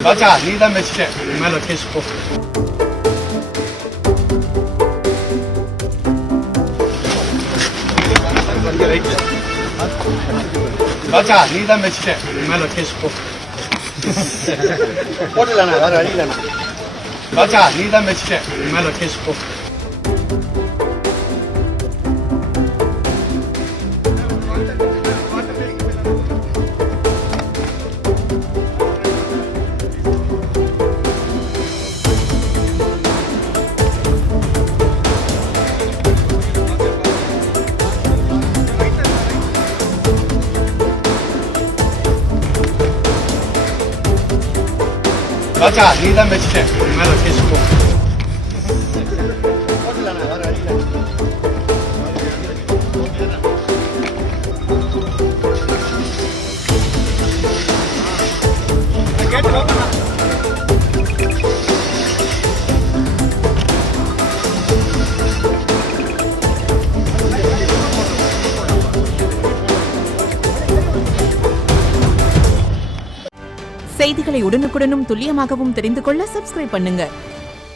ராஜா நீ தான் வச்சுட்டேன் மேல கேஸ் போ. ராஜா நீ தான் வச்சுட்டேன் மேல கேஸ் போ. போட்டுலண்ணா வேற வழி இல்லைண்ணா. ராஜா நீ தான் வச்சுட்டேன் மேல கேஸ் போ. ராஜா நீ தான் வச்சுட்டேன் மேல கேஸ் போ. போட்டுலண்ணா வேற வழி இல்லைண்ணா. செய்திகளை உடனுக்குடனும் துல்லியமாகவும் தெரிந்து கொள்ள சப்ஸ்கிரைப் பண்ணுங்க.